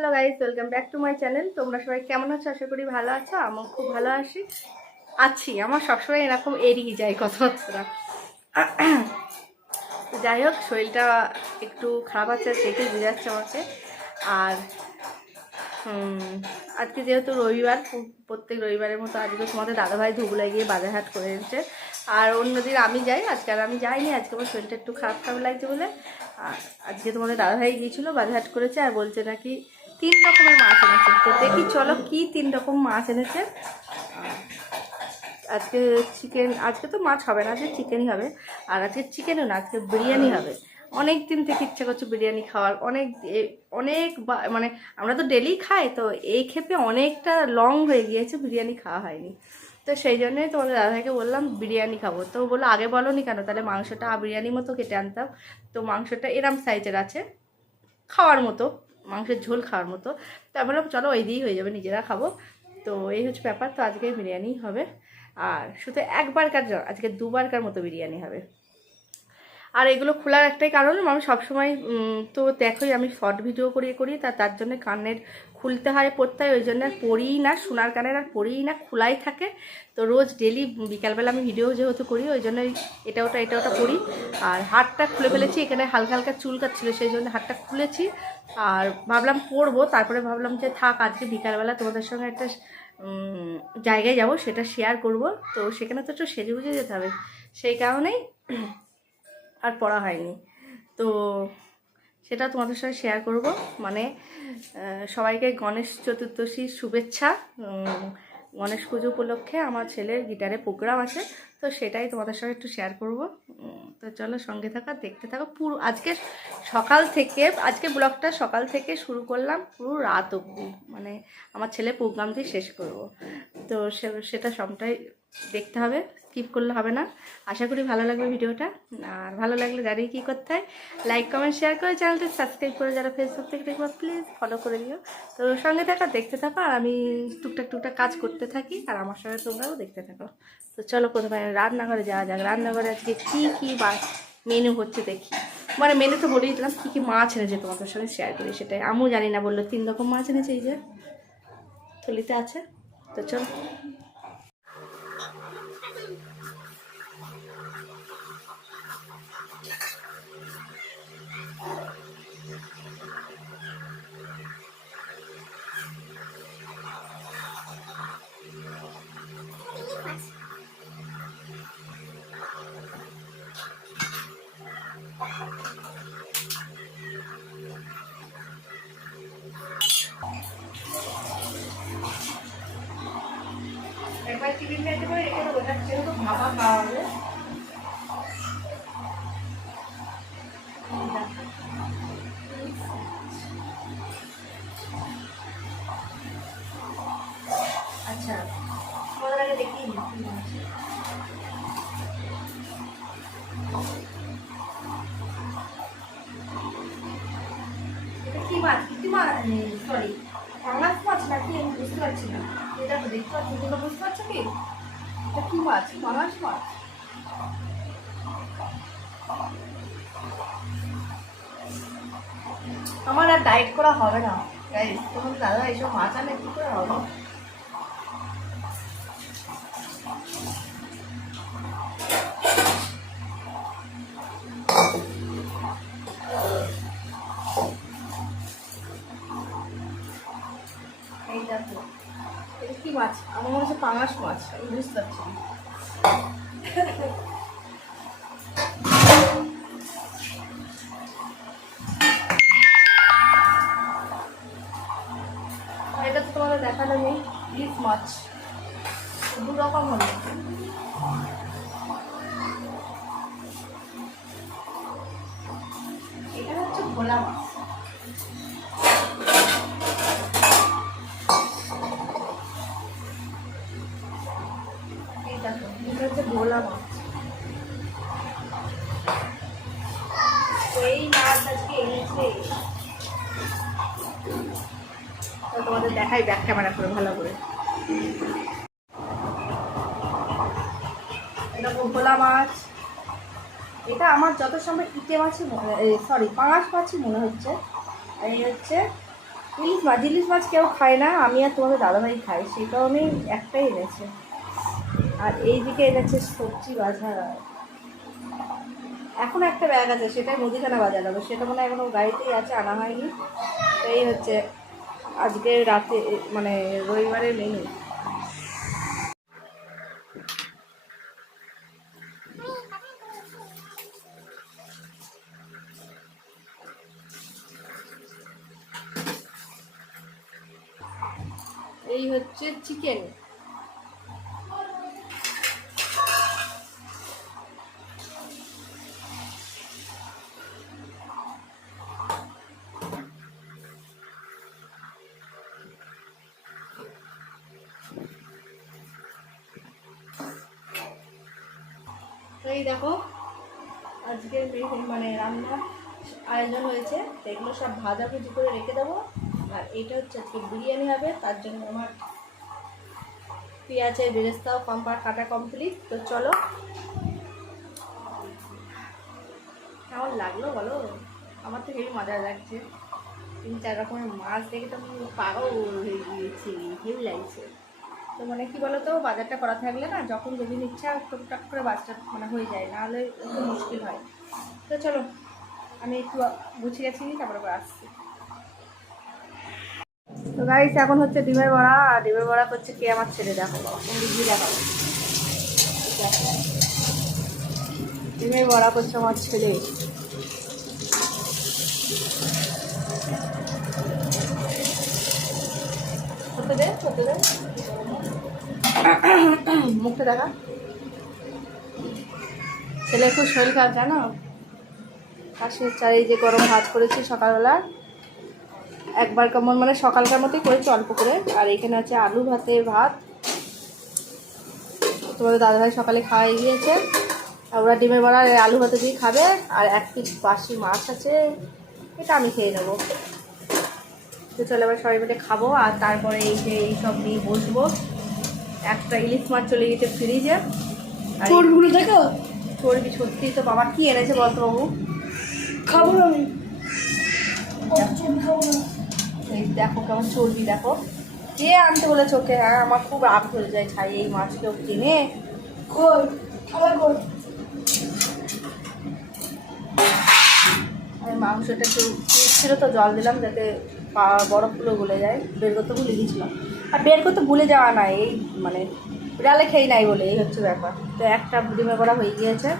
Hello guys, welcome back to my channel. তোমরা সবাই কেমন আছো? আশা করি ভালো আছো। আমার খুব ভালো আছি। আমার সবসময় এরকম এড়িয়ে যায় কথাবার্তা। যাই হোক, শরীরটা একটু খারাপ আছে, দেখে বুঝে যাচ্ছে আমাকে। আর আজকে যেহেতু রবিবার, প্রত্যেক রবিবারের মতো আজকে তোমাদের দাদাভাই ধুবুলায় গিয়ে বাজারহাট করে এনেছে। আর অন্যদিন আমি যাই, আজকে আর আমি যাইনি। আজকে আমার শরীরটা একটু খারাপ খারাপ লাগছে বলে আর আজকে তোমাদের দাদাভাই গিয়েছিলো, বাজারহাট করেছে। আর বলছে নাকি 3 রকমের মাছ এনেছে। তো দেখি চলো কি 3 রকম মাছ এনেছে। আজকে চিকেন, আজকে তো মাছ হবে না, আজকে চিকেনই হবে। আর আজকে চিকেনও না, আজকে বিরিয়ানি হবে। অনেক দিন থেকে ইচ্ছা করছে বিরিয়ানি খাওয়ার, অনেক মানে আমরা তো ডেলি খাই, তো এই ক্ষেত্রে অনেকটা লং হয়ে গিয়েছে বিরিয়ানি খাওয়া হয়নি। তো সেই জন্যই তোমাদের দাদাভাইকে বললাম বিরিয়ানি খাবো। তো বললো আগে বলোনি কেন, তাহলে মাংসটা বিরিয়ানির মতো কেটে আনতাম। তো মাংসটা এরম সাইজের আছে, খাওয়ার মতো, মাংসের ঝোল খাওয়ার মতো। তো আমি বললাম চলো ওই দিয়েই হয়ে যাবে, নিজেরা খাবো। তো এই হচ্ছে ব্যাপার। তো আজকে বিরিয়ানি হবে। আর শুধু একবারকার, আজকে 2বারকার মতো বিরিয়ানি হবে। আর এগুলো খোলার একটাই কারণ, আমি সবসময় তো দেখোই আমি শর্ট ভিডিও করি তার জন্য কানের খুলতে হয়, পড়তে হয়। ওই জন্য আর পড়িই না, সোনার কানের আর পড়িই না, খোলাই থাকে। তো রোজ ডেলি বিকালবেলা আমি ভিডিও যেহেতু করি, ওই জন্য এটা ওটা পড়ি। আর হাতটা খুলে ফেলেছি, এখানে হালকা হালকা চুল কাটছিল, সেই জন্য হাতটা খুলেছি। আর ভাবলাম পরবো, তারপরে ভাবলাম যে থাক, আজকে বিকালবেলা তোমাদের সঙ্গে একটা জায়গায় যাব, সেটা শেয়ার করব। তো সেখানে তো একটু সেজে গুজে যেতে হবে, সেই কারণেই আর পড়া হয়নি। তো সেটা তোমাদের সাথে শেয়ার করব। মানে সবাইকে গণেশ চতুর্দশীর শুভেচ্ছা। গণেশ পুজো উপলক্ষে আমার ছেলের গিটারে প্রোগ্রাম আছে, তো সেটাই তোমাদের সঙ্গে একটু শেয়ার করব। তো চলো সঙ্গে থাকো, দেখতে থাকো পুরো। আজকে সকাল থেকে, আজকে ব্লগটা সকাল থেকে শুরু করলাম, পুরো রাত অবধি, মানে আমার ছেলে প্রোগ্রাম দিয়ে শেষ করব। তো সেটা সবটাই দেখতে হবে, স্কিপ করলে হবে না। আশা করি ভালো লাগবে ভিডিওটা। আর ভালো লাগলে জানিয়ে কী করতে হয়, লাইক কমেন্ট শেয়ার করে চ্যানেলটা সাবস্ক্রাইব করে, যারা ফেসবুক থেকে দেখবো প্লিজ ফলো করে দিও। তো সঙ্গে থাকা, দেখতে থাকো। আর আমি টুকটাক কাজ করতে থাকি, আর আমার সঙ্গে তোমরাও দেখতে থাকো। তো চলো প্রথমে রান্নাঘরে যাওয়া যাক। রান্নাঘরে আজকে কী বা মেনু হচ্ছে দেখি। মানে মেনু তো বলেই দিলাম, কী মাছ এনেছে তোমাদের সঙ্গে শেয়ার করি, সেটাই। আমিও জানি না, বললো 3 রকম মাছ এনেছে, এই যে থলিতে আছে। তো চলো। একবার টিফিন খাইতে পারে, রেখে দেবো, যেহেতু ভাবা খাওয়া হবে। আচ্ছা, তোমাদের আগে দেখিয়ে নিই কী মাছ। এটা কী মাছ? কী মাছ? সরি, পাঙাশ মাছ নাকি আমি বুঝতে পারছি না। এটা তো দেখতে পাচ্ছি, তোমরা বুঝতে পারছো কি? এটা কী মাছ? পাঙাশ মাছ? আমার আর ডায়েট করা হবে না গাইস। তোমার দাদা এইসব মাছ আনে, কী করে হবে? এই দেখো, এটা কী মাছ? আমার মনে হচ্ছে পাঙাশ মাছ, আমি বুঝতে পারছি না। এটা তো তোমাদের দেখানো নেই, ইলিশ মাছ। 2 রকম হলো। এটা হচ্ছে ভোলা মাছ। এই দেখো, এটা হচ্ছে ভোলা মাছ। তো এই মাছ আজকে এনেছে। তো তোমাদের দেখাই ব্যাক ক্যামেরা করে ভালো করে। এটা ভোলা মাছ। এটা আমার যত সময় ইটে মাছই সরি পাঙাশ মাছই মনে হচ্ছে। আর এই হচ্ছে ইলিশ মাছ কেউ খায় না, আমি আর তোমাদের দাদাভাই খাই, সেই কারণেই একটাই এনেছে। আর এইদিকে এনেছে সবজি বাজার। এখন একটা ব্যাগ আছে, সেটাই মুদিখানা বাজার হবে, সেটা মনে হয় এখনো গাড়িতেই আছে, আনা হয়নি। তো এই হচ্ছে আজকে রাতে মানে রবিবারের মেনু। এই হচ্ছে চিকেন। এই দেখো আজকের মানে রান্নার আয়োজন হয়েছে, এগুলো সব ভাজাভুজি করে রেখে দেবো। আর এটা হচ্ছে আজকে বিরিয়ানি হবে, তার জন্য আমার পেঁয়াজের বেরেস্তাও কাটা কমপ্লিট। তো চলো, কেমন লাগলো বলো? আমার তো হেবি মজা লাগছে, 3-4 রকমের মাছ দেখে তো আমি পাগল হয়ে গিয়েছি, হেবি লাগছে। তো মানে কী বলো তো, বাজারটা করা থাকলে না, যখন যেদিন ইচ্ছা টুকটাক করে বাজারটা মানে হয়ে যায়, নাহলে একটু মুশকিল হয়। তো চলো আমি একটু গুছিয়ে গেছি, তারপরে আসছি। তো গাইস এখন হচ্ছে ডিমের বড়া, আর ডিমের বড়া করছে কে? আমার ছেলে। দেখো দিদি, দেখো ডিমের বড়া করছে আমার ছেলে। করতে দে মুখটা দেখা। ছেলে খুব শরীর খারাপ জানো, কাশ্মীর চাল, এই যে গরম ভাত করেছি সকালবেলা, একবার কেমন মানে সকালকার মতোই করেছি অল্প করে। আর এখানে আছে আলু ভাতে ভাত, তোমাদের দাদাভাই সকালে খাওয়াই গিয়েছে। আর ওরা ডিমের বড়া আলু ভাতে দিয়ে খাবে। আর 1 পিস বাসি মাছ আছে, এটা আমি খেয়ে নেবো। তো চলো এবার সবাই মিলে খাবো। আর তারপরে এই যে এইসব নিয়ে বসবো। একটা ইলিশ মাছ চলে গেছে ফ্রিজে। আর চর্বিগুলো দেখো, চর্বি সত্যি তো বাবা কি এনেছে বলতো বাবু? খাবো আমি, এই দেখো কেমন চর্বি, দেখো কে আনতে বলেছে ওকে? হ্যাঁ আমার খুব রাগ হয়ে যায়, ছাই এই মাছ কেউ কিনে। আমি মাংসটা একটু ছিল তো জল দিলাম যাতে বরফগুলো গলে যায়, বের করতে ভুলে গিয়েছিলাম। আর বের করতে ভুলে যাওয়া নাই, এই মানে বিড়ালে খেয়ে নাই বলে, এই হচ্ছে ব্যাপার। তো একটা ডিমের বড়া হয়ে গিয়েছে,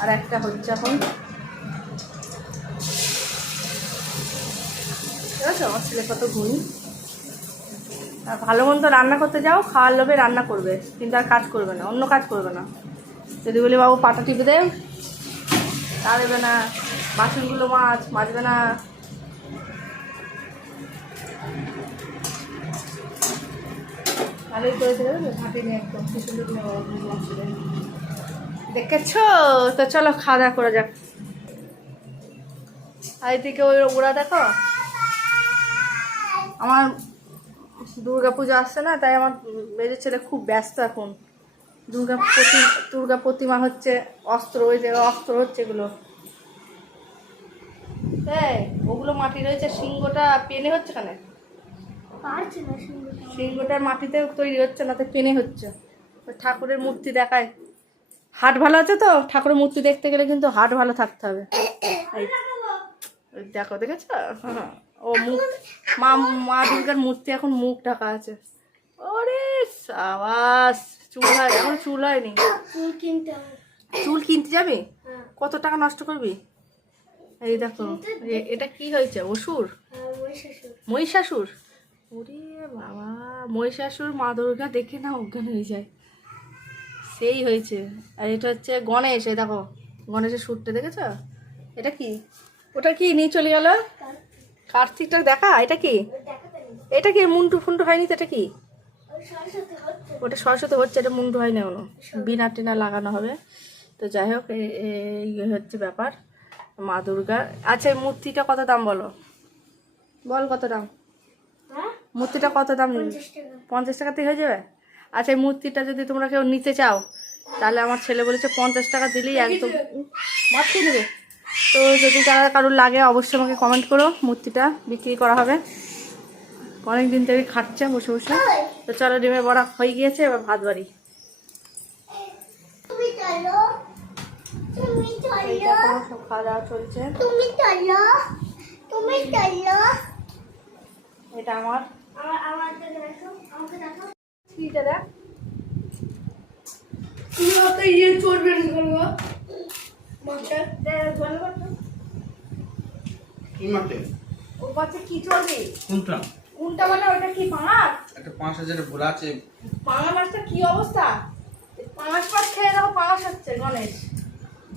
আর একটা হচ্ছে এখন। ঠিক আছে, আমার ছেলে কত গুণ। আর ভালো মন্দ রান্না করতে যাও, খাওয়ার লোভে রান্না করবে, কিন্তু আর কাজ করবে না, অন্য কাজ করবে না। যদি বলি বাবু পাটা টিপে দেব, তা দেবে না। বাসনগুলো মাজবে না। ভালোই করেছে, ঘাটিনি একদম দেখেছ। তো চলো খাওয়া দাওয়া করা যাক। আর এদিকে ওরা দেখো, আমার দুর্গা পুজো আসছে না, তাই আমার মেয়েদের ছেলে খুব ব্যস্ত এখন। দুর্গা প্রতিমা হচ্ছে, অস্ত্র, ওই জায়গায় অস্ত্র হচ্ছে এগুলো। হ্যাঁ ওগুলো মাটি রয়েছে, সিংহটা পেনে হচ্ছে কেন? সিংহটা মাটিতে তৈরি হচ্ছে না, তো পেনে হচ্ছে। ঠাকুরের মূর্তি দেখায়, হাট ভালো আছে তো, ঠাকুরের মূর্তি দেখতে গেলে কিন্তু হাট ভালো থাকতে হবে। দেখো দেখেছ, ও মুখ, মা দুর্গার মূর্তি এখন মুখ ঢাকা আছে। ওরে সাবাস, চুল হয় এখন? চুল হয়নি, চুল কিনতে যাবি? কত টাকা নষ্ট করবি? এই দেখো এটা কি হয়েছে? অসুর, মহিষাসুর। ওরে বাবা, মহিষাসুর মা দুর্গা দেখে না অজ্ঞান হয়ে যায়, সেই হয়েছে। আর এটা হচ্ছে গণেশ, এই দেখো গণেশের সুরটা দেখেছ? এটা কি? ওটা কি নিয়ে চলে গেল? কার্তিকটা দেখা। এটা কি? এটা কি মুন্টু ফুন্টু হয়নি তো? এটা কি? ওটা সরস্বতী হচ্ছে, এটা মুন্টু হয় না কোনো, বিনা টিনা লাগানো হবে। তো যাই হোক এই হচ্ছে ব্যাপার মা দুর্গার। আচ্ছা এই মূর্তিটা কত দাম বলো, বল কত দাম? মূর্তিটা কত দাম নিবি? 50 টাকাতেই হয়ে যাবে? আচ্ছা এই মূর্তিটা যদি তোমরা কেউ নিতে চাও, তাহলে আমার ছেলে বলেছে 50 টাকা দিলেই একদম মাখিয়ে নেবে। তো যদি তারা কারোর লাগে অবশ্যই আমাকে কমেন্ট করো, মূর্তিটা বিক্রি করা হবে। অনেকদিন থেকে খাচ্ছে বসে বসে। তো চলো, ডিমের বড়া হয়ে গিয়েছে, এবার ভাত বাড়ি। সব খাওয়া দাওয়া চলছে। এটা আমার ও বাচ্চা কি চলবে? কোনটা কোনটা মানে ওটা কি পাঙাশ? একটা 5000 ভোলা আছে। পাঙাশ মাছটা কি অবস্থা? পাঙাশ মাছ খেয়ে দেখো, পাঙাশ হচ্ছে গণেশ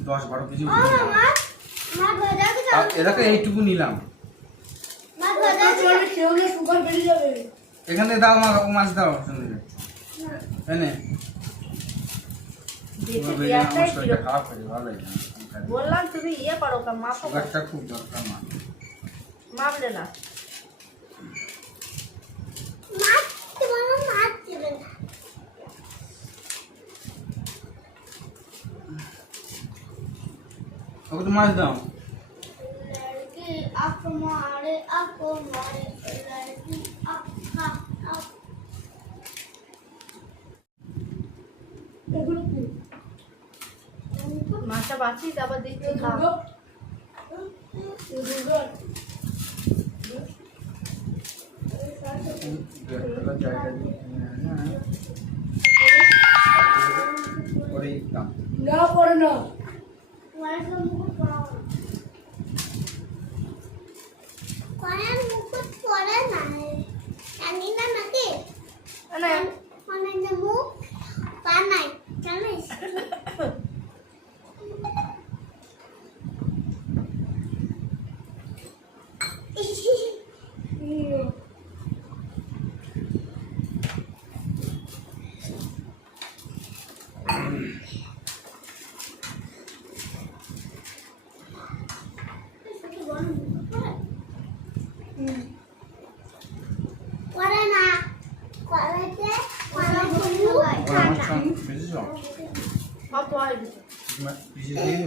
10-12 কেজি। এটাকে এইটুকু নিলাম। এখানে দাও আমার মাছ দাও সুন্দর এনে বললাম তুমি ইয়ে করো, মাপটা খুব দরকার, মাপলে না। ওকে তো মাছ দাও। মাছটা বাঁচি তারপর দেখতে খাবো। না পড়ে না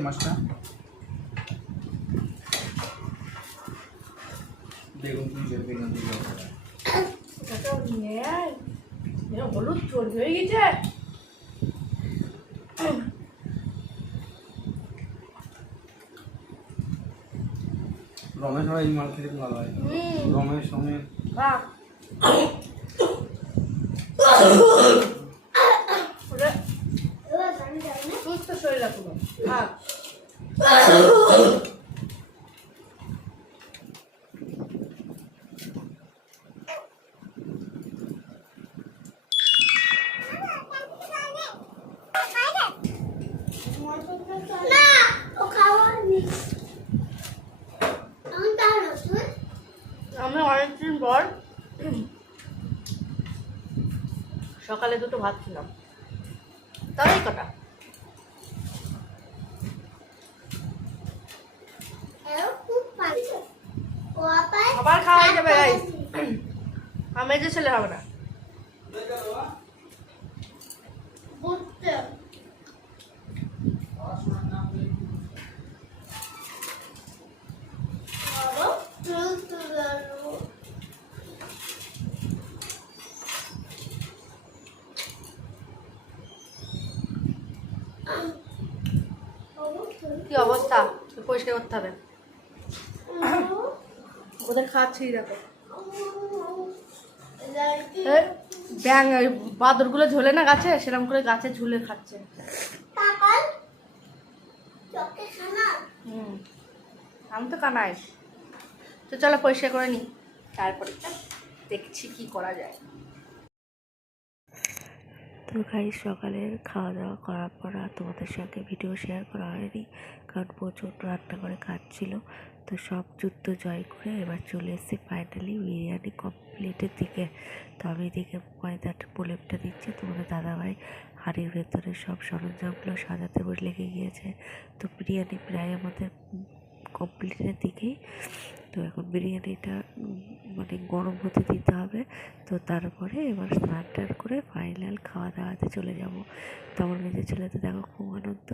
মাছটা বেগুন হলুদ চোর হয়ে গেছে। রমেশ এই মাল খেতে ভালো হয়। রমেশ সঙ্গে সুস্থ শরীর রাখবো। আমি অনেকদিন পর সকালে দুটো ভাত খেলাম, তাই কটা আবার খাওয়া যাবে। আমি যে ছেলে হবে না। কি অবস্থা, পরিষ্কার করতে হবে। ওদের খাচ্ছেই দেখো, ব্যাং বাদরগুলো ঝোলে না গাছে, সেরকম করে গাছে ঝুলে খাচ্ছে। আমি তো কানাই। তো চলো পরিষ্কার করে নিই, তারপরে দেখছি কি করা যায়। তো গাইস, সকালের খাওয়া দাওয়া করার পর আর তোমাদের সঙ্গে ভিডিও শেয়ার করা হয়নি, কারণ প্রচণ্ড রান্না করে খাচ্ছিল। তো সব যুদ্ধ জয় করে এবার চলে এসেছি ফাইনালি বিরিয়ানি কমপ্লিটের দিকে। তো আমি এদিকে ময়দাটা প্রলেপটা দিচ্ছি, তোমাদের দাদাভাই হাঁড়ির ভেতরে সব সরঞ্জামগুলো সাজাতে লেগে গিয়েছে। তো বিরিয়ানি প্রায় আমাদের কমপ্লিটের দিকেই। তো এখন বিরিয়ানিটা মানে গরম হতে দিতে হবে। তো তারপরে এবার স্নান টান করে ফাইনাল খাওয়া দাওয়াতে চলে যাব। তো আমার মেয়েদের ছেলে তো দেখো খুব আনন্দ,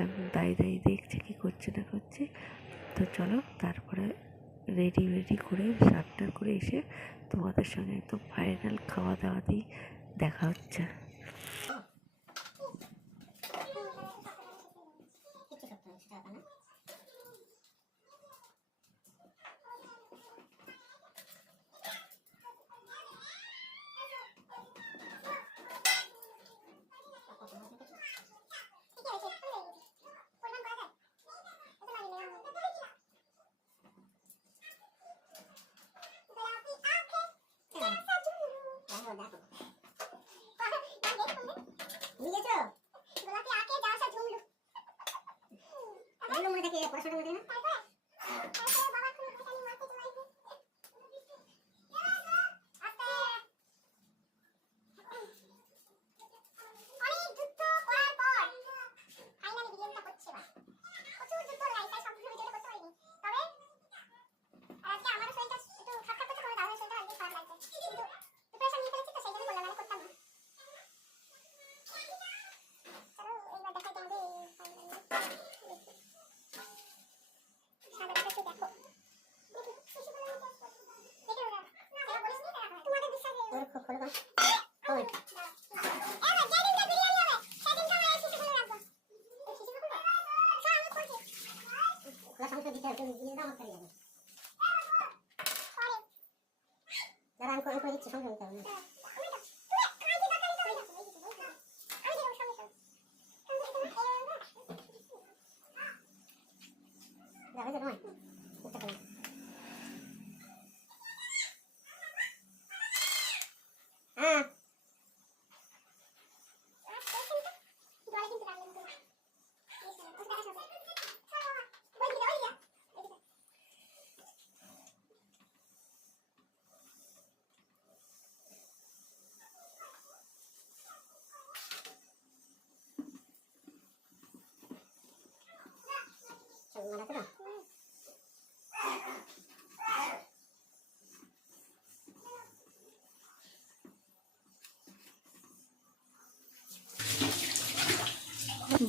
এখন দাঁড়িয়ে দাঁড়িয়ে দেখছে কী করছে না করছে। তো চলো তারপরে রেডি করে স্নান করে এসে তোমাদের সঙ্গে একদম ফাইনাল খাওয়া দাওয়াতেই দেখা হচ্ছে।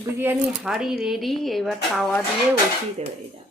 বিরিয়ানি হাঁড়ি রেডি, এবার তাওয়া দিয়ে বসিয়ে দেবে এটা।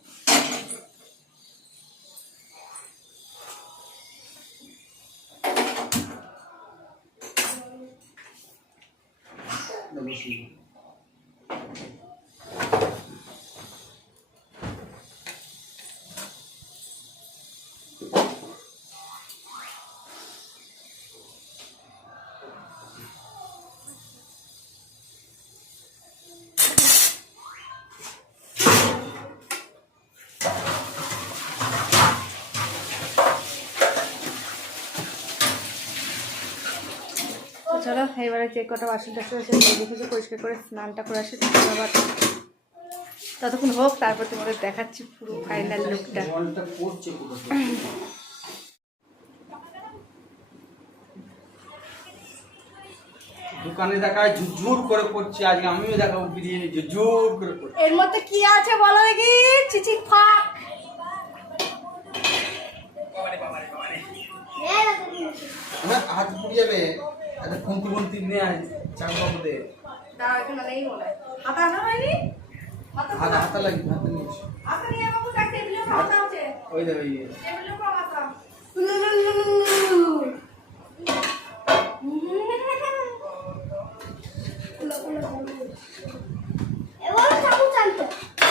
চলো এবারে যে কটা বাসন টাসন আছে দেখেছি পরিষ্কার করে স্নানটা করে আসি, তখন আবার ততক্ষণ হোক, তারপর তোমাদের দেখাচ্ছি পুরো ফাইনাল লুকটা। দোকানে দেখায় ঝুরঝুর করে পড়ছে, আজকে আমিও দেখাবো বিরিয়ানি ঝুরঝুর করে পড়ছে। এর মধ্যে কি আছে বলো দেখি? চিচিক ফাক হাত পুড়ে যাবে, একটা খুন্তি খুন্তি নিয়ে আয় চাকবাবুতে। দাও, এখানে নেই মনে হয়। হাতা আনা হয়নি? হাতা হাতা লাগবে, হাতে নিয়ে এসো। হাতা নিয়ে বাবু কাট টেবিলে খাওয়া আছে। ওই দেখো এই টেবিলে খাওয়া হাতা।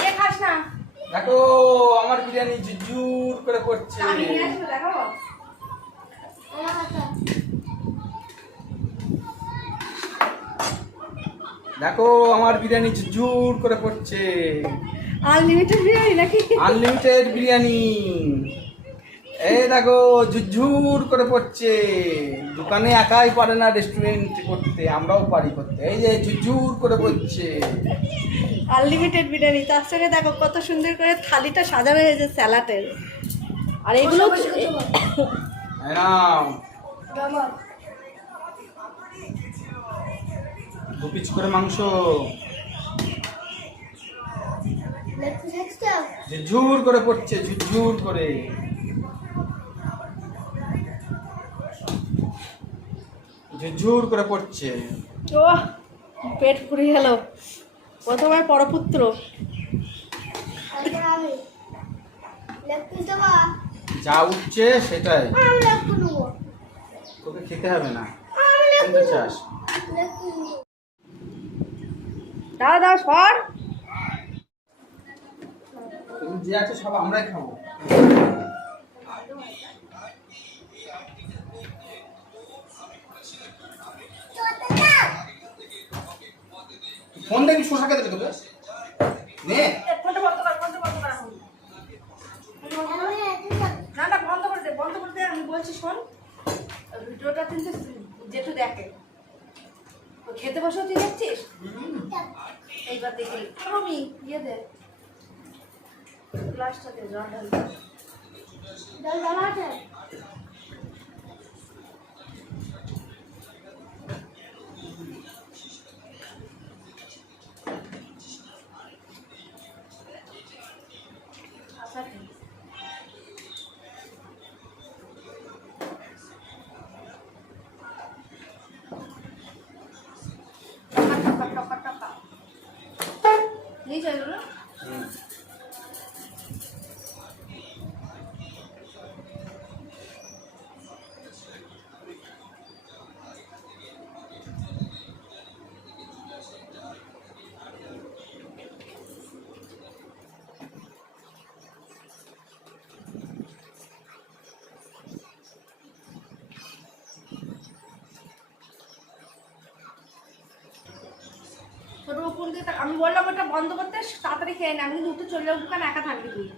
এ খাস না। দেখো আমার বিরিয়ানি ঝুরঝুর করে পড়ছে। আমি নিয়ে আসবো, দেখো। দেখো আমার বিরিয়ানি ঝুরঝুর করে পড়ছে। আনলিমিটেড বিরিয়ানি নাকি? আনলিমিটেড বিরিয়ানি, এই দেখো ঝুরঝুর করে পড়ছে। দোকানে একাই পারে না রেস্টুরেন্ট করতে, আমরাও পারি করতে। এই যে ঝুরঝুর করে পড়ছে আনলিমিটেড বিরিয়ানি, তার সঙ্গে দেখো কত সুন্দর করে থালিটা সাজানো হয়েছে স্যালাডের। আর এগুলো দু পিস করে মাংস, ঝুরঝুর করে পড়ছে, ঝুরঝুর করে। ঝুরঝুর করে পড়ছে। ও পেট পুড়ে গেল। প্রথমে পরপুত্র। যা উঠছে সেটাই তোকে খেতে হবে না। কোনটা চাস? দাদা দাদা সর। তুমি যে আছে সব আমরাই খাবো। ফোন দেখি শোষা খেতে তোকে নে। ফোনটা বন্ধ কর, ফোনটা বন্ধ কর এখন। না না বন্ধ করে দে, বন্ধ করে দে। আমি বলছি শোন, ভিডিওটা কিন্তু যেটু দেখে ও খেতে বসেও তুই দেখছিস। এইবার দেখি রমি ইয়ে দে, গ্লাসটা দে, জল ঢাল দে। জল ঢালা আছে? আচ্ছা ঠিক। টাকা নিয়ে যাই না। ছোট ফোন দিয়ে আমি বললাম ওটা বন্ধ করতে, তাড়াতাড়ি খেয়ে নে। আমি কিন্তু উঠে চলে যাবো, দোকানে একা থাকবি তুই।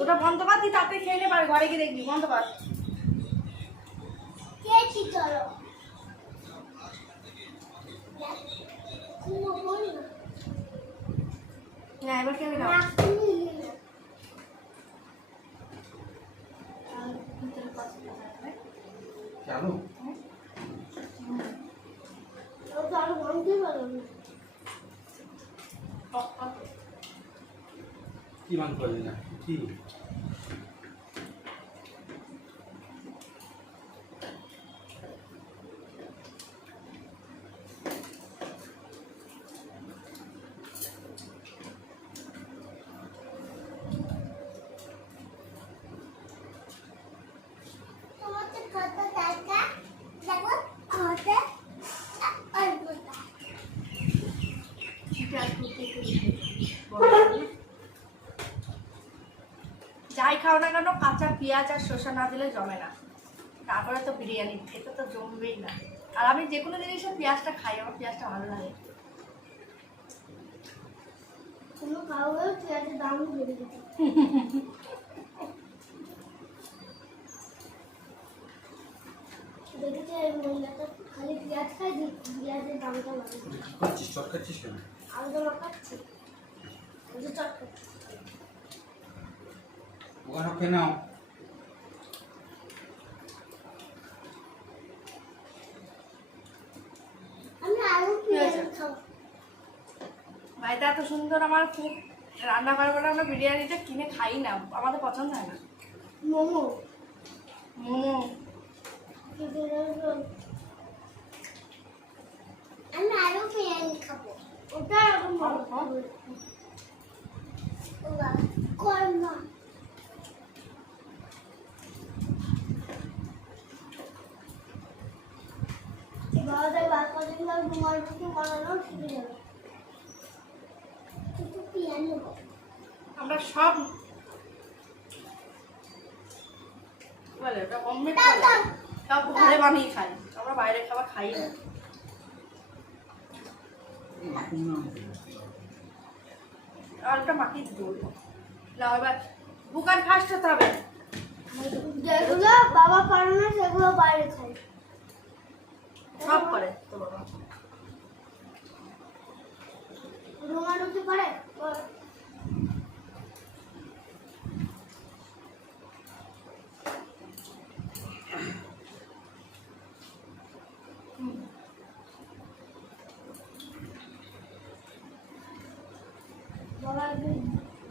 ওটা বন্ধ কর, তুই তাড়াতাড়ি খেয়ে নে, ঘরে গিয়ে দেখবি। বন্ধ কর। চলো না, এবার খেয়ে নাও। কেন? কি মান করলি না কি? যাই খাও না কেন, কাঁচা পেঁয়াজ আর শসা না দিলে জমে না। তারপরে তো বিরিয়ানি, এটা তো জমবেই না। আর আমি যে কোনো জিনিসে পেঁয়াজটা খাই, আমার পেঁয়াজটা ভালো লাগে। কোনো খাওয়া পেঁয়াজের দাম বেড়ে গেছে। দেখেছে মহিলাটা খালি পেঁয়াজ খাই, পেঁয়াজের দামটা লাগে। করছিস চট খাচ্ছিস কেন? আমি তো মাখাচ্ছি, আমি তো চট খাচ্ছি। ওখানে খেয়ে নাও। আমি আরো পেঁয়াজ খাবো। ভাইটা এত সুন্দর আমার খুব রান্না করে বলে আমরা বিরিয়ানিটা কিনে খাই না, আমাদের পছন্দ হয় না। মোমো মোমো আমি আরো বিরিয়ানি খাবো। ওটা এরকম কর্মা বাবাদের বাদ কদিন ধর ঘুমার রুটি বানানো শিখে যাবে। কিন্তু পিয়ানো আমরা সব বলে ওটা হোমমেড সব ঘরে বানিয়ে খাই, আমরা বাইরে খাবার খাই না। আর ওটা মাখিয়ে দিতে বলবো না, এবার বুকান ফার্স্ট হতে হবে। যেগুলো বাবা পারে না সেগুলো বাইরে খাই, সব করে তো বাবা। রুমাল উঠে পারে বাবা।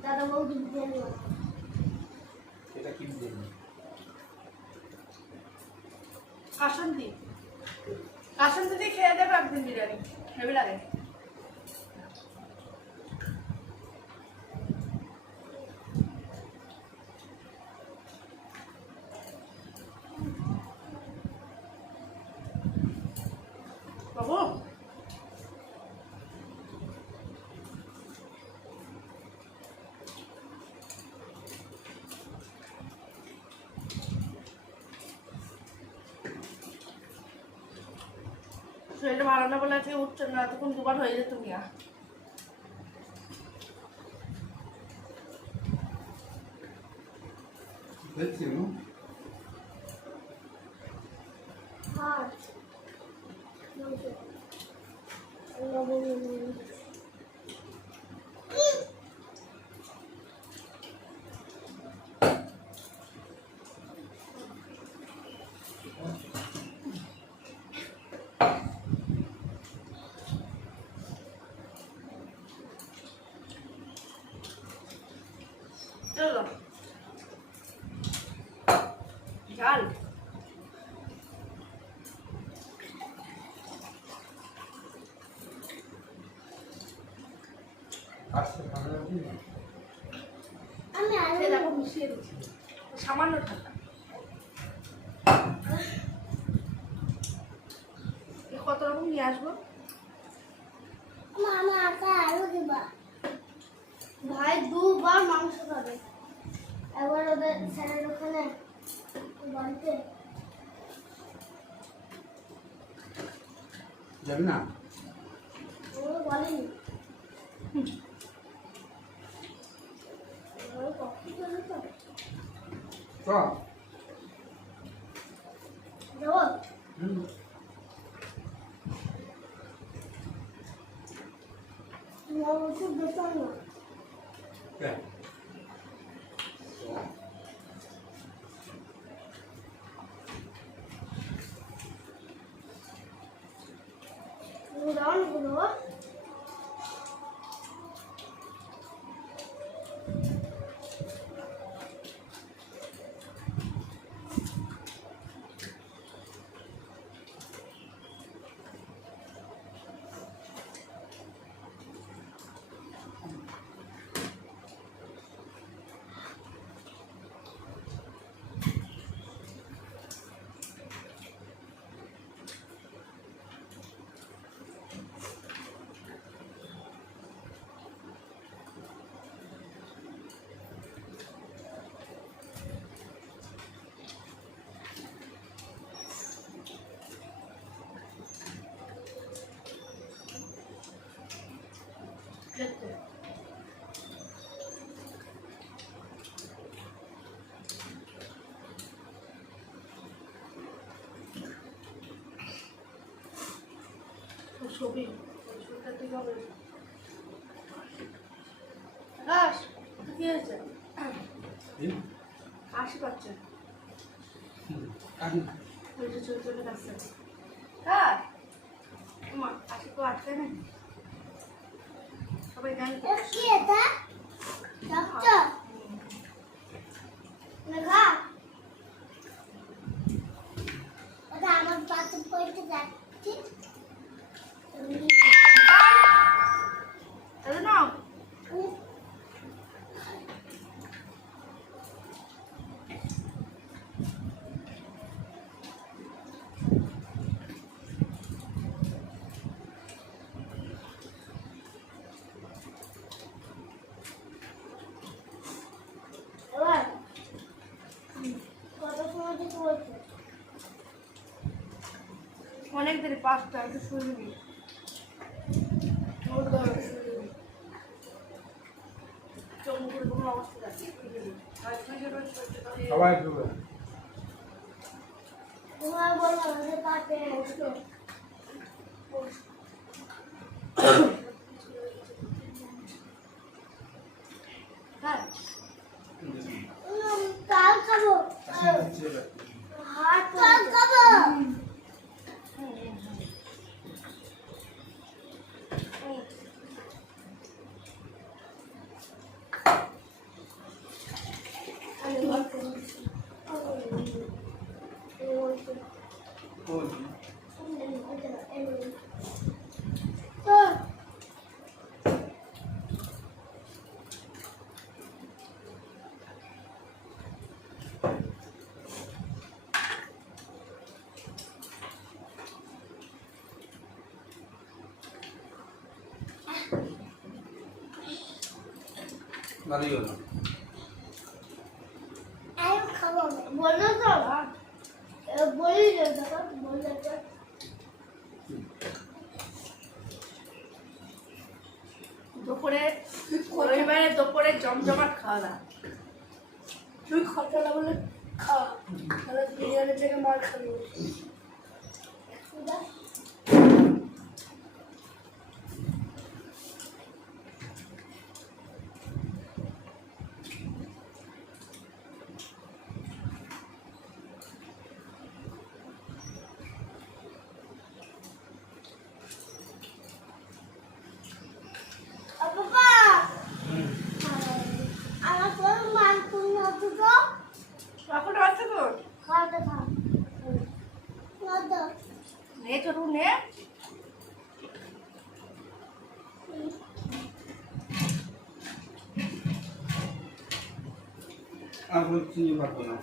দাদা বৌদি বিরিয়ানি এটা কি বিরিয়ানি? কাসন্দি কাসন্দি দিয়ে খেয়ে যাবে একদিন বিরিয়ানি, হেভি লাগে। বাবু শরীরটা ভালো না বলে আজকে উঠছে না, তখন দুবার হয়ে যেত মিয়া। দেখছি চলো ঝাল সে দেখো মিশিয়ে দিচ্ছি সামান্য ঠান্ডা। কত রকম নিয়ে আসবো ভাই দুবার মাংস খাবে, একবার ওদের স্যারের ওখানে বাড়িতে যাবি না? ও বলেনি কফি চলে তো চ। যাবো। তোমার ওষুধ বেতন না উড়ান গুলো ছবি ঠিক হবে। আকাশ কি হয়েছে? হাসি পাচ্ছে চলে চলে যাচ্ছে। হ্যাঁ মা হাসি তো আটকে না সবাই জানি। কি এটা চপচপ লেখা ওটা আমার পাশে পড়তে যাচ্ছি তাহলে নাও এবার কত সময় দিতে বলছে অনেক দেরি 5টা একটু শুয়ে নিবি চমকুর কোনো অবস্থা যাচ্ছে সবাই ঢুকবে। তোমার বলো আমাদের পাশে বসলো হ্যাঁ কাল খাবো হাত কাল খাবো ভালোই হলো। আমি খাবো না। বললো তো বলি দেখো বললো তো দুপুরে রবিবারে দুপুরে জমজমাট খাওয়া দাওয়া। তুই খরচা না বলে খা, তাহলে বিরিয়ানি থেকে মার খাবি। বাবা আমার তোর মান তুমি হতো তো এখন আছে তো খাওয়াতে খাও না নে ছোটু নে। আর কোনো চিনি পারবো না।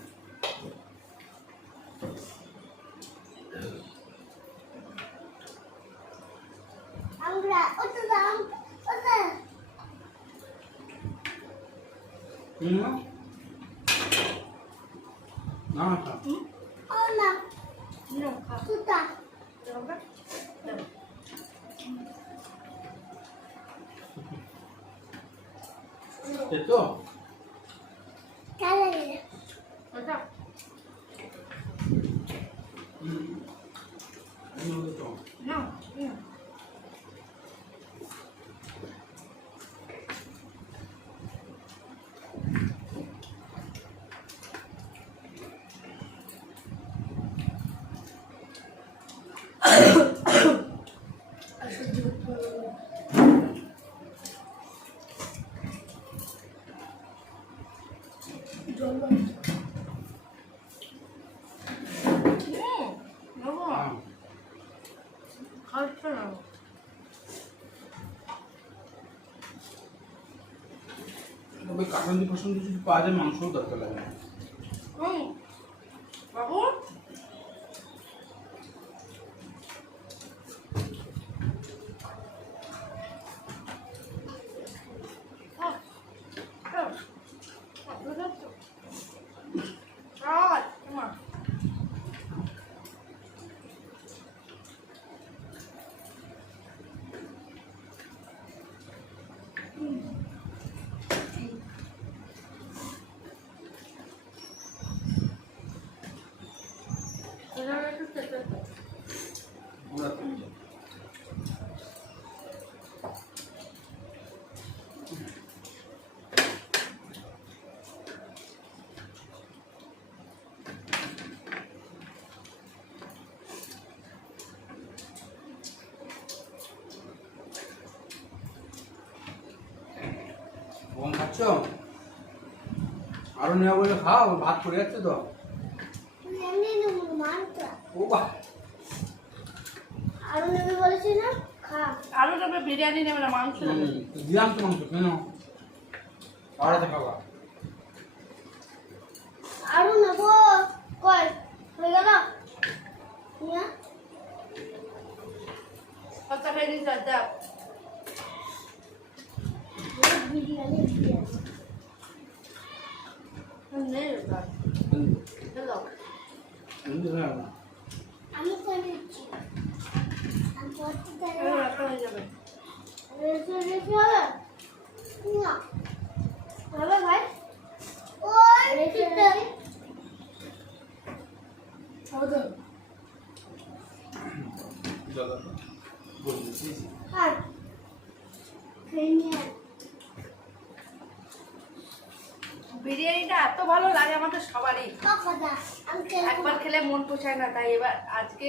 আমরা ওটা দাম ওটা না খা। ও না নিও খা। তুতা জমবে? দাও। এই তো কালে গেলে ওটা তো নাও নিও। আর সহ্য করতে পারবো না। জল বানিয়ে বাবা খাচ্ছ না। তবে কাটান্তি পছন্দ যদি পাওয়া যায় মাংসও দরকার লাগে না। বাবু আমরা তো গম খাচ্ছ? আরো নেওয়া বলে খাও, ভাত পড়ে যাচ্ছে তো। এমনি মানটা ও বাহ, আরো নেবে বলেছি না খা আলু নেবে, বিরিয়ানি নেবে না মাংস নেবে? দিলাম তো মাংস, কেন পাড়াতে খাবা? আরো নেবো কই হয়ে গেল নিয়া কত খেয়ে নিস যা। বিরিয়ানি বিরিয়ানি নেই ওটা। দাও। আমি করে দিচ্ছি আমি করতে চাই এবার রাখা হয়ে যাবে। রেসে রেসে হবে না হবে ভাই ও রেসে রেসে খাওয়া আর খেয়ে নিয়ে বিরিয়ানিটা এত ভালো লাগে আমাদের সবারই। কথা আমি খেয়ে একবার খেলে মন পোষায় না, তাই এবার আজকে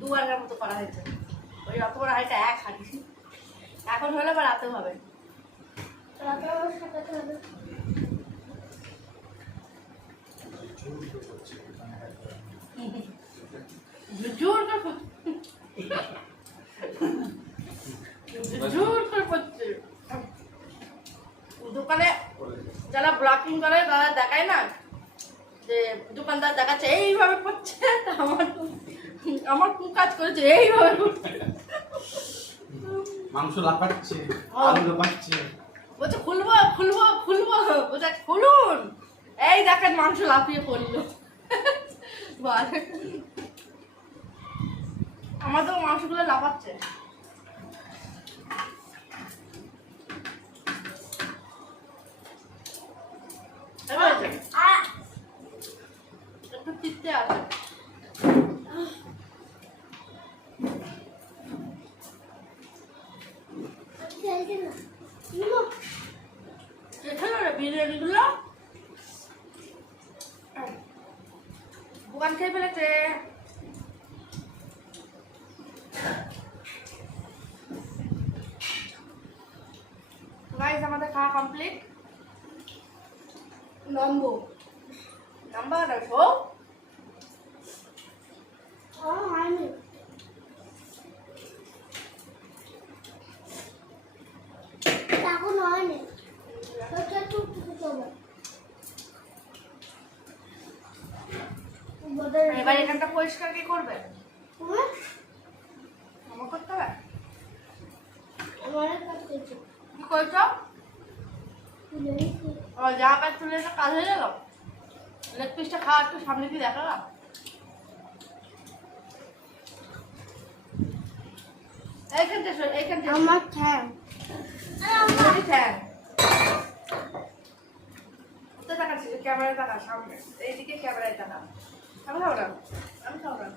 দু আগার মতো করা হয়েছে। ওই অত বড় হাঁড়িটা এক হাঁড়ি, এখন হলে আবার রাতেও হবে। রাতে আমার সাথে খাবে জোর করে জোর করে পড়ছে। দোকানে যারা ব্লকিং করে তারা দেখায় না যে দোকানদার দেখাচ্ছে এইভাবে পড়ছে, তা আমার কোন কাজ করেছে এইভাবে পড়ছে। মাংস লাফাচ্ছে, আলু লাফাচ্ছে। বলছে খুলবো খুলবো খুলবো, বলছে খুলুন। এই দেখেন মাংস লাফিয়ে পড়লো। বল, আমার তো মাংসগুলো লাফাচ্ছে। এবার আছে। একটু তিতে আছে। এখানে বিরিয়ানি গুলো দোকান খেয়ে ফেলেছে। গাইস আমাদের খাওয়া কমপ্লিট। নম্বর নাম্বার রাখো। হয়নি। এখন হয়নি। এবার এখানটা পরিষ্কার কে করবে? আমার করতে হবে। কি করছো? ও যা প্যাক তুলে একটা কাজ হয়ে গেল। লেগ পিসটা খাওয়া একটু সামনে দিয়ে দেখালাম। এইখানটা শোন, এইখানটা আমার ঠ্যাং ঠ্যাং কোথায় তাকাচ্ছিস? ক্যামেরায় তাকা, সামনে এইদিকে ক্যামেরায় তাকা। আমি খাবো না, আমি খাবো না।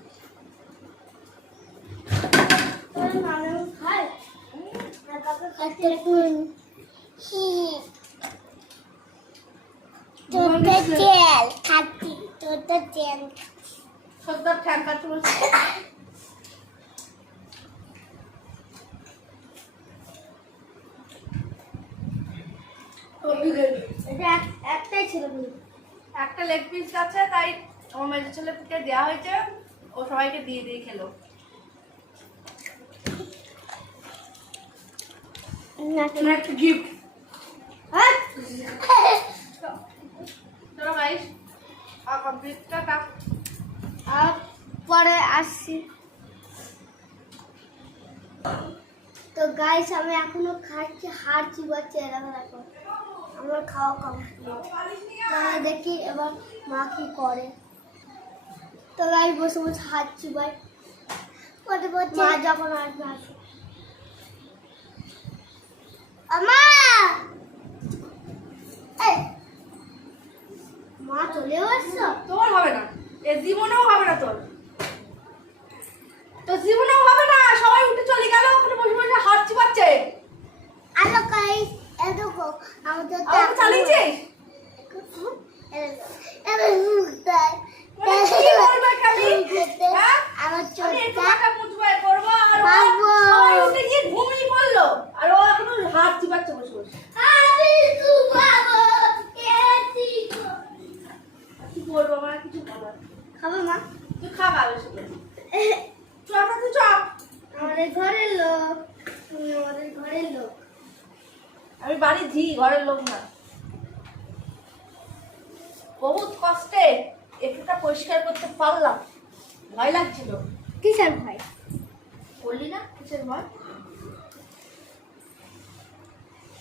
খায় তেল খাচ্ছি তোর তো তেল সদ্দার ঠ্যাং কাটতে বলছি। এটা একটাই ছিল একটা লেগ পিস আছে, তাই আমার মেজর ছেলেকে দেওয়া হয়েছে, ও সবাইকে দিয়ে দিয়ে খেলো। একটা গিফট। চলো গাইস, আর কমপ্লিটটা কাট। আর পরে আসছি। তো গাইস আমি এখনো খাচ্ছি, হাঁটছি বাচ্চা এরকম এখন আমার খাওয়া কমপ্লিট। তাহলে দেখি এবার মা কি করে। তো গাইস বসে বসে হাঁটছি ভাই, মা যখন আসবে আসবে। আমা এই মা চলেও আসছো? তোর হবে না, এ জীবনেও হবে না তোর, তো জীবনেও হবে না। সবাই উঠে চলে গেল, ওখানে বসে বসে হাঁটছি পাচ্ছে। হ্যালো গাইস, এই দেখো আমাদের আমাকে চালিয়েছিস? কি করবে খালি? হ্যাঁ? আমার আমি একটু চোখটা টাকা মুছবে করবো, আর ও বাবু। সবাই উঠে গিয়ে ঘুমিয়ে পড়লো, আর ও এখনো হাঁটছি পাচ্ছে বসে বসে। আমি ঘুমাবো, কি করবো আমার কিছু বলার? খাবো মা? তুই খাবা বেশি করে। চ তুই চ। আমাদের ঘরের লোক, তুমি আমাদের ঘরের লোক। আমি বাড়ি ঝি, ঘরের লোক না। বহুত কষ্টে একটুটা পরিষ্কার করতে পারলাম, ভয় লাগছিল। কিসের ভাই? বললি না কিসের ভয়?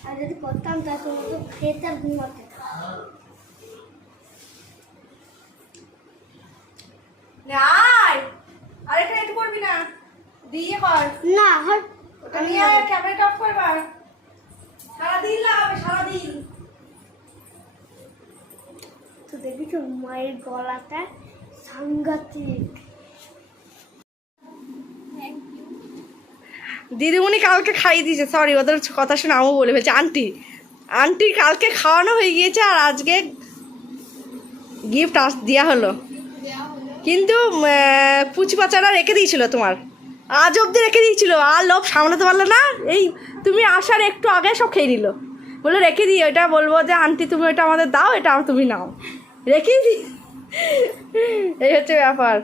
আর যদি করতাম তা তোমার তো খেতে আর ঘুমাতে। আয়, আর এখানে একটু করবি না, দিয়ে কর। না হট, ওটা নিয়ে ক্যামেরাটা অফ করবার। সারাদিন লাগাবে, সারাদিন। তো দেখেছো মায়ের গলাটা সাংঘাতিক। দিদিমণি কালকে খাইয়ে দিয়েছে, সরি ওদের কথা শুনে আমও বলে ফেলছে। আন্টি কালকে খাওয়ানো হয়ে গিয়েছে, আর আজকে গিফট দেওয়া হলো। কিন্তু পুচি বাচ্চারা রেখে দিয়েছিল তোমার, আজ অবধি রেখে দিয়েছিল, আর লোভ সামলাতে পারলো না। এই তুমি আসার একটু আগে সব খেয়ে নিল, বলে রেখে দিই, ওইটা বলবো যে আন্টি তুমি ওইটা আমাদের দাও, এটা তুমি নাও, রেখে দিই। এই হচ্ছে ব্যাপার।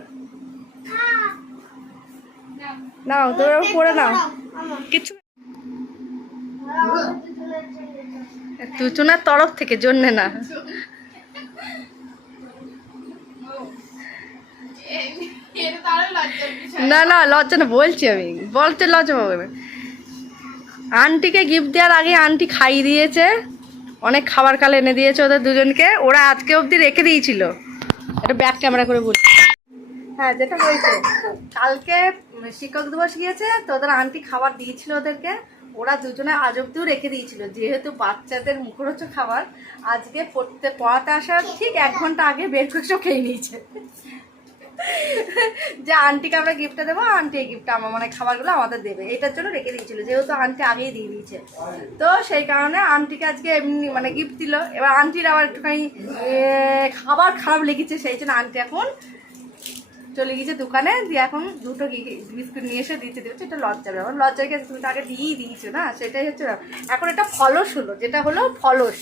নাও তোমরা পড়ে নাও কিছু। তুচুনার তরফ থেকে, জন্যে না। না না লজ্জা না, বলছি আমি, বলতে লজ্জা পাবে না। আন্টিকে গিফট দেওয়ার আগে আন্টি খাইয়ে দিয়েছে, অনেক খাবার কাল এনে দিয়েছে ওদের দুজনকে। ওরা আজকে অবধি রেখে দিয়েছিল। এটা ব্যাক ক্যামেরা করে বলি। হ্যাঁ, যেটা হয়েছে কালকে শিক্ষক দিবস গিয়েছে তো ওদের আন্টি খাবার দিয়েছিল ওদেরকে, ওরা দুজনে আজ অব্দিও রেখে দিয়েছিল। যেহেতু বাচ্চাদের মুখরোচক খাবার, আজকে পড়াতে আসার ঠিক 1 ঘন্টা আগে বের করে সব খেয়ে নিয়েছে। যে আন্টিকে আমরা গিফটটা দেবো, আন্টি এই গিফটটা আমার মানে খাবারগুলো আমাদের দেবে, এটার জন্য রেখে দিয়েছিল। যেহেতু আন্টি আগেই দিয়ে দিয়েছে, তো সেই কারণে আন্টিকে আজকে এমনি মানে গিফট দিল। এবার আন্টির আবার একটুখানি খাবার খারাপ লেগেছে, সেই জন্য আন্টি এখন চলে গিয়েছে দোকানে, দিয়ে এখন 2টো বিস্কুট নিয়ে এসে দিতে দিচ্ছে। এটা লজ্জার ব্যাপার, লজ্জার কাছে তুমি তো আগে দিয়েই দিয়েছো না, সেটাই হচ্ছে ব্যাপার। এখন এটা ফলস হলো, যেটা হলো ফলস,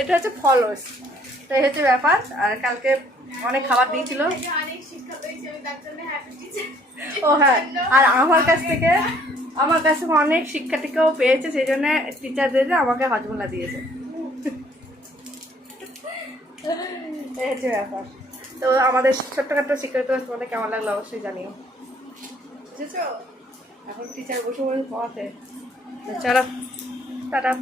এটা হচ্ছে ফলস, এটাই হচ্ছে ব্যাপার। আর কালকে অনেক খাবার দিয়েছিল। ও হ্যাঁ, আর আমার কাছ থেকে অনেক শিক্ষা টিকাও পেয়েছে, সেই জন্য টিচারদের আমাকে হজমোলা দিয়েছে। এই হচ্ছে ব্যাপার। তো আমাদের ছোট্টখাটো শিক্ষার্থী তোমাদের কেমন লাগলো অবশ্যই জানিও, বুঝেছো? এখন টিচার বসে বসে পড়াতে। চলো টাটা।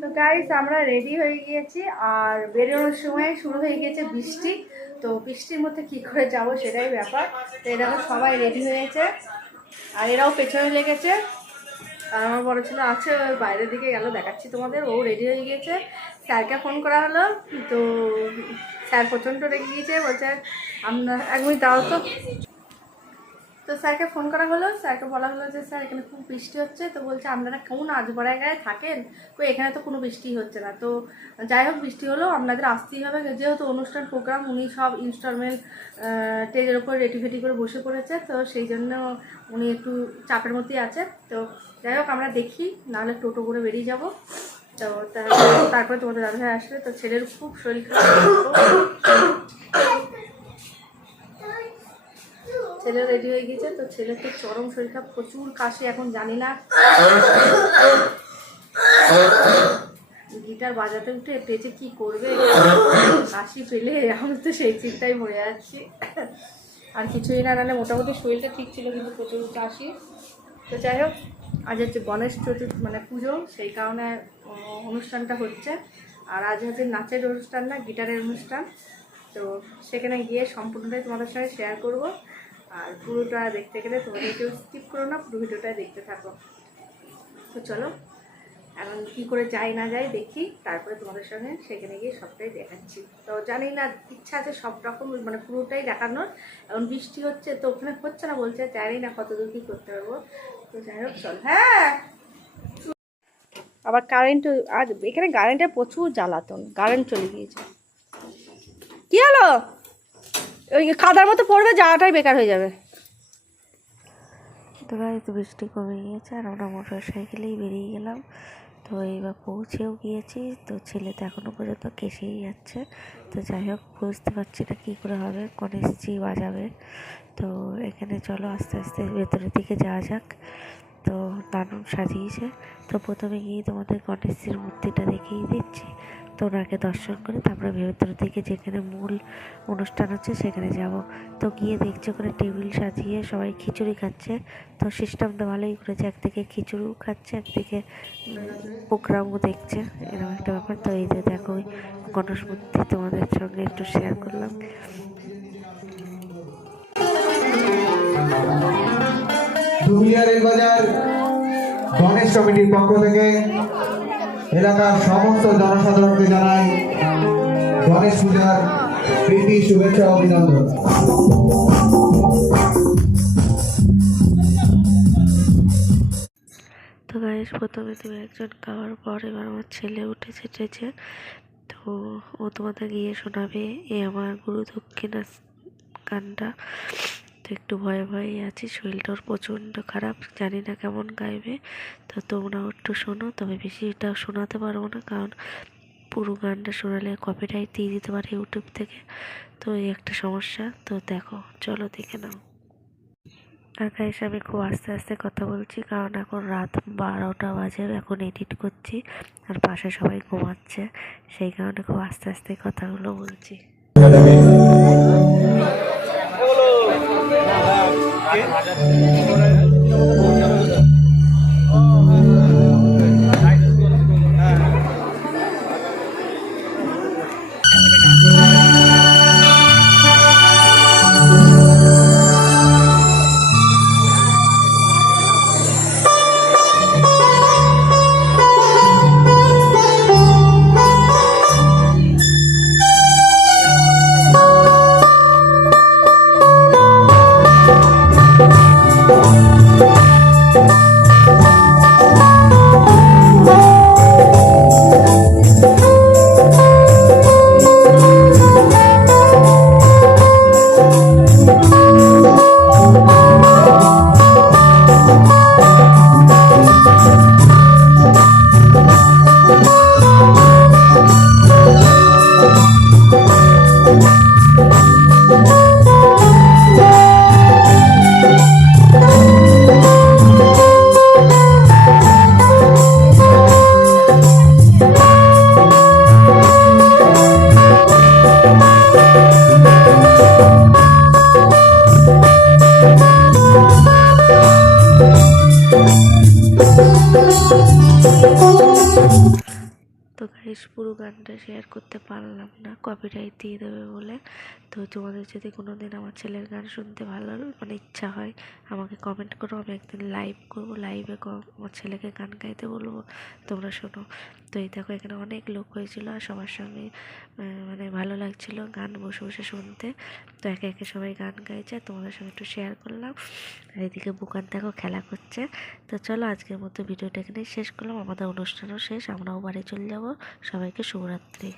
তো গাইস, আমরা রেডি হয়ে গিয়েছি, আর বেরোনোর সময় শুরু হয়ে গিয়েছে বৃষ্টি। তো বৃষ্টির মধ্যে কি করে যাব সেটাই ব্যাপার। তো এরকম সবাই রেডি হয়েছে, আর এরাও পেছনে লেগেছে। আর আমার বড় ছেলে আছে, ওই বাইরের দিকে গেল, দেখাচ্ছি তোমাদের। ও রেডি হয়ে গিয়েছে, স্যারকে ফোন করা হলো। তো স্যার প্রচণ্ড রেগে গিয়েছে, বলছে আমরা 1 মিনিট দাও তো স্যারকে ফোন করা হলো। স্যারকে বলা হলো যে স্যার এখানে খুব বৃষ্টি হচ্ছে। তো বলছে আপনারা কোন আজবড়ায় গায়ে থাকেন, এখানে তো কোনো বৃষ্টি হচ্ছে না। তো যাই হোক, বৃষ্টি হলেও আপনাদের আসতেই হবে, যেহেতু অনুষ্ঠান প্রোগ্রাম। উনি সব ইনস্টলমেন্ট স্টেজের ওপর রেডি ফেডি করে বসে পড়েছে, তো সেই জন্য উনি একটু চাপের মধ্যেই আছে। তো যাই হোক, আমরা দেখি, নাহলে টোটো করে বেরিয়ে যাব। তো তারপরে তোমাদের দাদা আসবে। তো ছেলের খুব শরীর খারাপ, ছেলে রেডি হয়ে গেছে। তো ছেলের তো চরম শরীর খারাপ, প্রচুর কাশি। এখন জানি না গিটার বাজাতে উঠে পেটে কি করবে, কাশি পেলে আমি তো সেই চিন্তায় মরে যাচ্ছি। আর কিছুই না, নাহলে মোটামুটি শরীরটা ঠিক ছিল, কিন্তু প্রচুর কাশি। তো যাই হোক, আজ হচ্ছে গণেশ চতুর্থী মানে পুজো, সেই কারণে অনুষ্ঠানটা হচ্ছে। আর আজ হচ্ছে নাচের অনুষ্ঠান না, গিটারের অনুষ্ঠান। তো সেখানে গিয়ে সম্পূর্ণটাই তোমাদের সঙ্গে শেয়ার করব। আর পুরোটা দেখতে গেলে তোমাদের কেউ স্কিপ করো না, পুরো ভিডিওটাই দেখতে থাকো। তো চলো, এখন কী করে যাই না যাই দেখি, তারপরে তোমাদের সঙ্গে সেখানে গিয়ে সবটাই দেখাচ্ছি। তো জানি না, ইচ্ছা আছে সব রকম মানে পুরোটাই দেখানোর। এখন বৃষ্টি হচ্ছে, তো ওখানে হচ্ছে না বলছে, জানি না কত দূর কী করতে পারবো। তো যাই হোক, চল। হ্যাঁ, আবার কারেন্ট, আজ এখানে কারেন্টের প্রচুর জ্বালাতন, কারেন্ট চলে গিয়েছে। কী হলো? ওই কাদার মতো পড়বে, যাওয়াটাই বেকার হয়ে যাবে। তো গাইস, বৃষ্টি কমে গিয়েছে আর আমরা মোটর সাইকেলেই বেরিয়ে গেলাম। তো এইবার পৌঁছেও গিয়েছি। তো ছেলে তো এখনও পর্যন্ত কেসেই যাচ্ছে। তো যাই হোক, বুঝতে পারছি না কী করে হবে, গণেশজি বাজাবে। তো এখানে চলো আস্তে আস্তে ভেতরের দিকে যাওয়া যাক। তো দারুণ সাজিয়েছে। তো প্রথমে গিয়ে তোমাদের গণেশজির মূর্তিটা দেখিয়ে দিচ্ছি। তো ওনাকে দর্শন করে তারপরে ভেতরের দিকে যেখানে মূল অনুষ্ঠান হচ্ছে সেখানে যাব। তো গিয়ে দেখছি ওখানে টেবিল সাজিয়ে সবাই খিচুড়ি খাচ্ছে। তো সিস্টেমটা ভালোই করেছে, একদিকে খিচুড়িও খাচ্ছে, একদিকে প্রোগ্রামও দেখছে, এরকম একটা ব্যাপার। তো এই যে দেখো, গণেশ মূর্তি তোমাদের সঙ্গে একটু শেয়ার করলাম। ধুলিয়া রেলবাজার গণেশ কমিটির পক্ষ থেকে এলাকার সমস্ত জনসাধারণকে জানাই গণেশ পূজার প্রীতি শুভেচ্ছা অভিনন্দন। তো গাইস, প্রথমে তুমি একজন খাওয়ার পর এবার আমার ছেলে উঠে চেটেছে। তো ও তোমাদের গিয়ে শোনাবে এ আমার গুরু দক্ষিণা গানটা। তো একটু ভয়ে ভয়েই আছি, শরীরটার প্রচণ্ড খারাপ, জানি না কেমন গাইবে। তো তোমরাও একটু শোনো, তবে বেশিটা শোনাতে পারবো না, কারণ পুরো গানটা শোনালে কপিরাইট দিয়ে দিতে পারে ইউটিউব থেকে। তো এই একটা সমস্যা। তো দেখো, চলো দেখে নাও। আর গাইস, আমি খুব আস্তে আস্তে কথা বলছি, কারণ এখন রাত 12টা বাজে, এখন এডিট করছি, আর পাশে সবাই ঘুমাচ্ছে, সেই কারণে খুব আস্তে আস্তে কথাগুলো বলছি। থেকে তো গাইস পুরো গানটা শেয়ার করতে পারলাম না, কপিরাইট দিয়ে দেবে বলে। তো তোমাদের যদি কোনো দিন আমার ছেলের গান শুনতে ভালো মানে ইচ্ছা হয় আমাকে কমেন্ট করো, আমি একদিন লাইভ করবো, লাইভে আমার ছেলেকে গান গাইতে বলবো, তোমরা শোনো। তো এই দেখো এখানে অনেক লোক হয়েছিল আর সবার সঙ্গে মানে ভালো লাগছিল গান বসে বসে শুনতে। তো একে একে সবাই গান গাইছে আর তোমাদের সঙ্গে একটু শেয়ার করলাম। আর এদিকে বুকান দেখো খেলা করছে। তো চলো আজকের মতো ভিডিওটা এখানেই শেষ করলাম, আমাদের অনুষ্ঠানও শেষ, আমরাও বাড়ি চলে যাব। সবাইকে শুভরাত্রি।